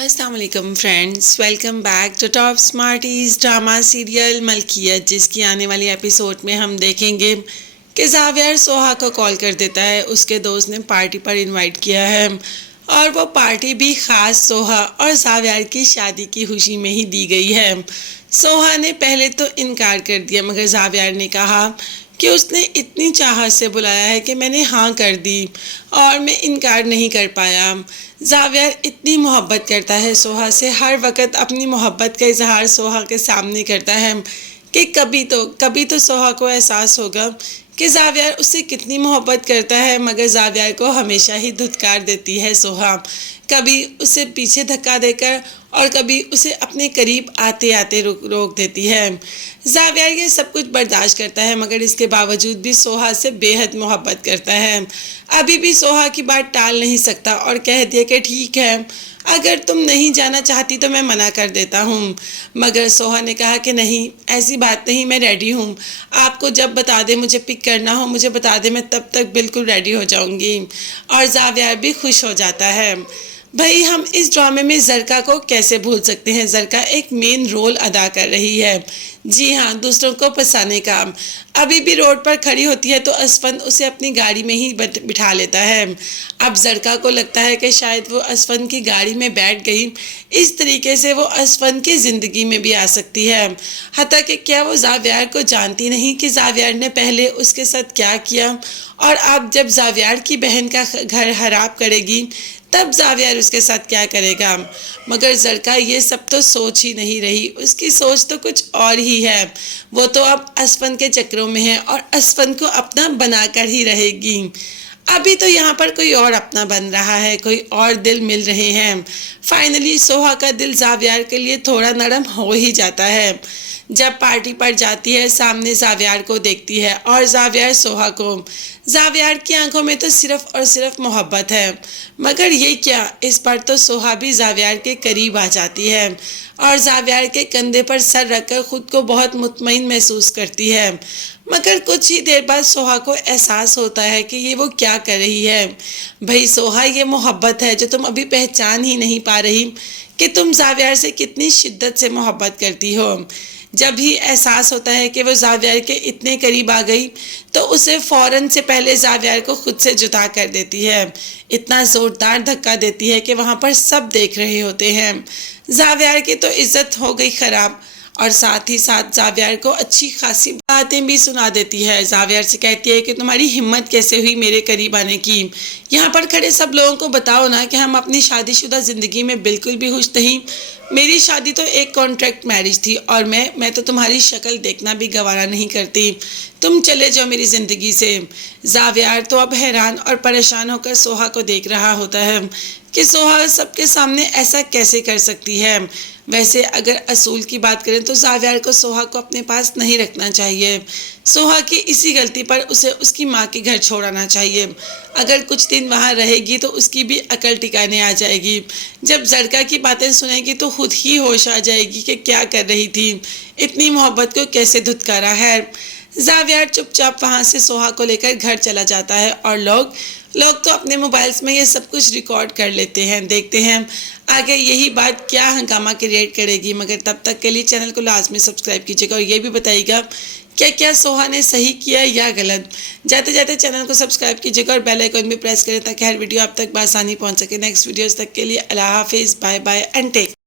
अस्सलाम वालेकुम friends, welcome back to Top Smarties drama serial Malkiyat, जिसकी आने वाली एपिसोड में हम देखेंगे कि जावियर सोहा को कॉल कर देता है। उसके दोस्त ने पार्टी पर इनवाइट किया है और वो पार्टी भी ख़ास सोहा और जावियर की शादी की खुशी में ही दी गई है। सोहा ने पहले तो इनकार कर दिया, मगर जावियर ने कहा कि उसने इतनी चाहत से बुलाया है कि मैंने हाँ कर दी और मैं इनकार नहीं कर पाया। जावियर इतनी मोहब्बत करता है सोहा से, हर वक्त अपनी मोहब्बत का इजहार सोहा के सामने करता है कि कभी तो सोहा को एहसास होगा कि जावियर उससे कितनी मोहब्बत करता है, मगर जावियर को हमेशा ही धुतकार देती है सोहा, कभी उसे पीछे धक्का देकर और कभी उसे अपने करीब आते आते रोक देती है। जावियर ये सब कुछ बर्दाश्त करता है, मगर इसके बावजूद भी सोहा से बेहद मोहब्बत करता है। अभी भी सोहा की बात टाल नहीं सकता और कह दिया कि ठीक है, अगर तुम नहीं जाना चाहती तो मैं मना कर देता हूँ। मगर सोहा ने कहा कि नहीं, ऐसी बात नहीं, मैं रेडी हूँ, आपको जब बता दे मुझे पिक करना हो मुझे बता दे, मैं तब तक बिल्कुल रेडी हो जाऊँगी। और जावियर भी खुश हो जाता है। भाई, हम इस ड्रामे में जरका को कैसे भूल सकते हैं। जरका एक मेन रोल अदा कर रही है, जी हाँ, दूसरों को फंसाने का। अभी भी रोड पर खड़ी होती है तो असफंद उसे अपनी गाड़ी में ही बिठा लेता है। अब जरका को लगता है कि शायद वो असफंद की गाड़ी में बैठ गई, इस तरीके से वो असफंद की ज़िंदगी में भी आ सकती है। हत्ता कि क्या वो जावियर को जानती नहीं कि जावियर ने पहले उसके साथ क्या किया, और अब जब जावियर की बहन का घर खराब करेगी तब जावियर उसके साथ क्या करेगा। मगर जरका ये सब तो सोच ही नहीं रही, उसकी सोच तो कुछ और ही है। वो तो अब असफंद के चक्रों में है और असफंद को अपना बनाकर ही रहेगी। अभी तो यहाँ पर कोई और अपना बन रहा है, कोई और दिल मिल रहे हैं। फाइनली सोहा का दिल जावियर के लिए थोड़ा नरम हो ही जाता है। जब पार्टी पर जाती है, सामने जावियर को देखती है और जावियर सोहा को। जावियर की आंखों में तो सिर्फ और सिर्फ मोहब्बत है, मगर ये क्या, इस बार तो सोहा भी जावियर के करीब आ जाती है और जावियर के कंधे पर सर रखकर खुद को बहुत मुतमईन महसूस करती है। मगर कुछ ही देर बाद सोहा को एहसास होता है कि ये वो क्या कर रही है। भाई सोहा, ये मोहब्बत है जो तुम अभी पहचान ही नहीं पा रही कि तुम जावियर से कितनी शिद्दत से मोहब्बत करती हो। जब ही एहसास होता है कि वो जावियर के इतने करीब आ गई तो उसे फ़ौरन से पहले जावियर को खुद से जुदा कर देती है। इतना ज़ोरदार धक्का देती है कि वहाँ पर सब देख रहे होते हैं। जावियर की तो इज्जत हो गई ख़राब और साथ ही साथ जावियर को अच्छी खासी बातें भी सुना देती है। जावियर से कहती है कि तुम्हारी हिम्मत कैसे हुई मेरे करीब आने की। यहाँ पर खड़े सब लोगों को बताओ ना कि हम अपनी शादीशुदा ज़िंदगी में बिल्कुल भी खुश नहीं। मेरी शादी तो एक कॉन्ट्रैक्ट मैरिज थी और मैं तो तुम्हारी शक्ल देखना भी गवारा नहीं करती। तुम चले जाओ मेरी ज़िंदगी से। जावियर तो अब हैरान और परेशान होकर सोहा को देख रहा होता है कि सोहा सबके सामने ऐसा कैसे कर सकती है। वैसे अगर असूल की बात करें तो जावियर को सोहा को अपने पास नहीं रखना चाहिए। सोहा की इसी गलती पर उसे उसकी माँ के घर छोड़ाना चाहिए। अगर कुछ दिन वहाँ रहेगी तो उसकी भी अकल ठिकाने आ जाएगी। जब जरका की बातें सुनेगी तो खुद ही होश आ जाएगी कि क्या कर रही थी, इतनी मोहब्बत को कैसे धुतकारा है। जावियर चुपचाप वहाँ से सोहा को लेकर घर चला जाता है और लोग तो अपने मोबाइल्स में ये सब कुछ रिकॉर्ड कर लेते हैं। देखते हैं आगे यही बात क्या हंगामा क्रिएट करेगी। मगर तब तक के लिए चैनल को लाजमी सब्सक्राइब कीजिएगा और ये भी बताइएगा क्या क्या सोहा ने सही किया या गलत। जाते जाते चैनल को सब्सक्राइब कीजिएगा और बेल आइकन भी प्रेस करें ताकि हर वीडियो आप तक बआसानी पहुंच सके। नेक्स्ट वीडियोस तक के लिए अल्लाह हाफिज़, बाय बाय एंड टेक।